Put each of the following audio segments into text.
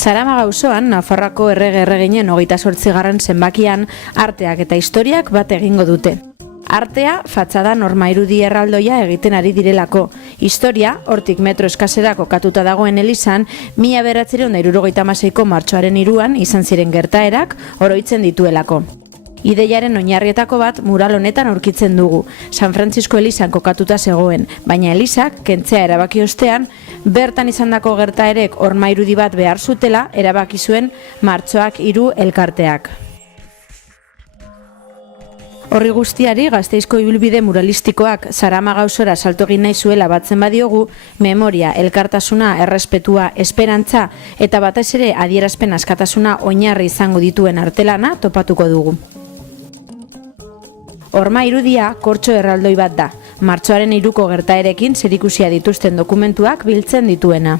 Zaramaga auzoan, Nafarroako errege-erreginen 28. zenbakian, arteak eta historiak bat egingo dute. Artea, fatxada normairudi erraldoia egiten ari direlako. Historia, hortik metro eskasera kokatuta dagoen elizan, 1976ko martxoaren 3 izan ziren gertaerak oroitzen dituelako. Ideiaren oinarrietako bat mural honetan aurkitzen dugu. San Francisco elizan kokatuta zegoen, baina elizak kentzea erabaki ostean, bertan izandako gertaerek hormairudi bat behar zutela erabaki zuen Martxoak 3 elkarteak. Horri guztiari Gasteizko ibilbide muralistikoak Zaramaga auzora salto egin nahi zuela batzen badiogu, memoria, elkartasuna, errespetua, esperantza eta batez ere adierazpen askatasuna oinarri izango dituen artelana topatuko dugu. Horma irudia kortxo erraldoi bat da, martxoaren 3ko gertaerekin zerikusia dituzten dokumentuak biltzen dituena.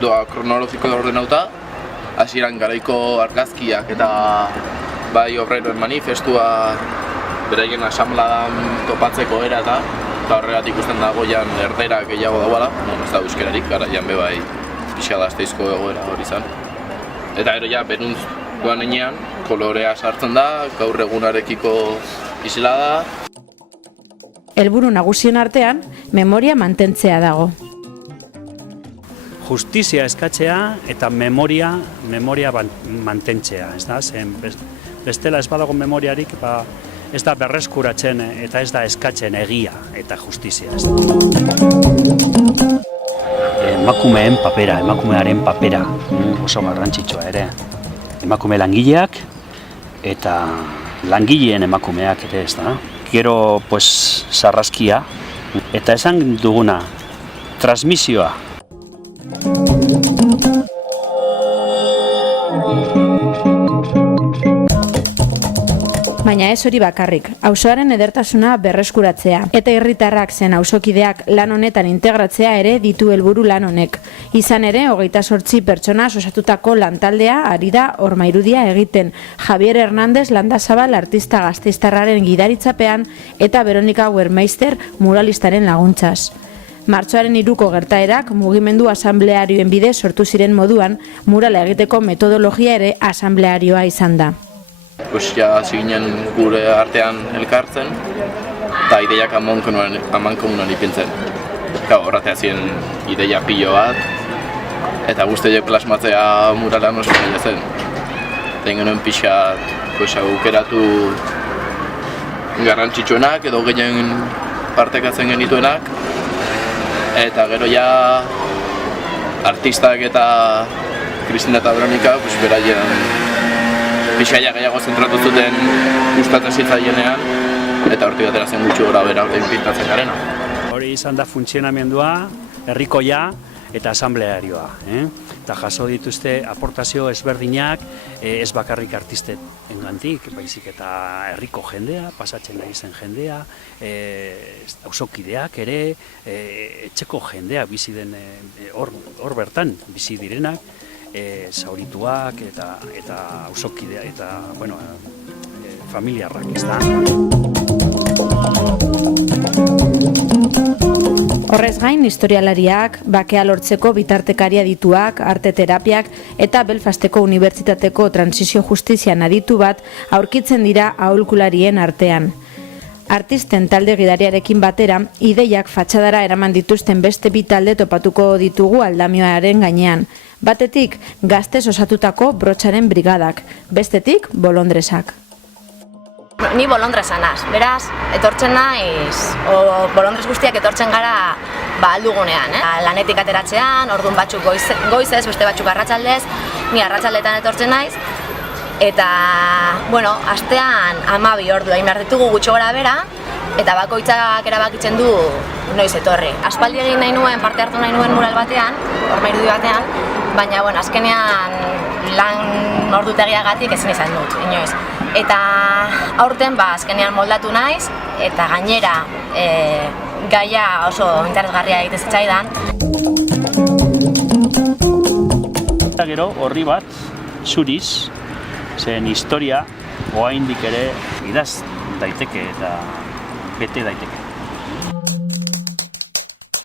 Doa kronologiko da ordenauta, hasieran garaiko argazkiak eta bai obreroen manifestua beraien asamladan topatzeko era eta horregatik ikusten dago jan erdera gehiago dagoela, ez da euskerarik, garaian be bai pixa Gasteizko egoera hori izan. Eta gero ja beruntz doan enean, kolorea sartzen da, gaur egunarekiko isla da. Helburu nagusien artean, memoria mantentzea dago. Justizia eskatzea eta memoria mantentzea, ez da? Bestela ez badago memoriarik, ez da berreskuratzen eta ez da eskatzen egia eta justizia. Emakumeen papera, emakumearen papera, oso garrantzitsua ere. Emakume langileak eta langileen emakumeak ere, ez da? Gero, sarraskia eta esan duguna, transmisioa. Baina ez hori bakarrik, auzoaren edertasuna berreskuratzea eta herritarrak zen auzokideak lan honetan integratzea ere ditu helburu lan honek. Izan ere, 28 pertsona osatutako lantaldea ari da hormairudia egiten. Javier Hernández Landazabal artista gasteiztarraren gidaritzapean eta Veronika Wermeister muralistaren laguntzaz. Martxoaren 3ko gertaerak mugimendu asamblearioen bidez sortu ziren moduan, murala egiteko metodologia ere asamblearioa izan da. Hasi ginen gure artean elkartzen eta ideiak amankomunan ipintzen. Horretea ziren ideia pilo bat eta guztiak plasmatzea muralan oso nahi zen. Eta genuen pixat aukeratu garrantzitsuenak edo gehien partekatzen genituenak eta gero ja artistak eta Kristina eta Veronika beraien pixaia gehiago zentratu zuten gustatzen zitzaienean eta hortik atera zen gutxi gora bera pintatzen garena. Hori izan da funtzionamendua, herrikoia eta asamblearioa. Eta jaso dituzte aportazio ezberdinak, ez bakarrik artistengandik, baizik eta herriko jendea, pasatzen ari zen jendea, auzokideak ere, etxeko jendea bizi den hor bertan bizi direnak, zaurituak eta auzokidea eta familiarrak, ez da. Horrez gain, historialariak, bakea lortzeko bitartekaria dituak, arte terapiak eta Belfasteko Unibertsitateko transizio justizian aditu bat aurkitzen dira aholkularien artean. Artisten talde gidariarekin batera, ideiak fatxadara eraman dituzten beste bi talde topatuko ditugu Aldamioaren gainean. Batetik, Gaztez osatutako Brotxaren brigadak, bestetik, Bolondresak. Ni bolondresa naz, beraz, etortzen naiz, bolondrez guztiak etortzen gara aldugunean. Lanetik ateratzean, orduan batzuk goizez, beste batzuk arratsaldez, ni arratsaldetan etortzen naiz. Eta, astean 12 ordu egin behar ditugu gutxo gora bera, eta bakoitzak erabakitzen du noiz etorri. Aspaldi egin nahi nuen, parte hartu nahi nuen mural batean, hormairudi batean, baina, azkenean lan ordutegiagatik ezin izan dut, inoiz. Eta aurten, azkenean moldatu naiz, eta gainera gaia oso interesgarria egite zitzaidan. Eta gero, horri bat, zuriz, zen historia, oraindik ere idaz daiteke eta bete daiteke.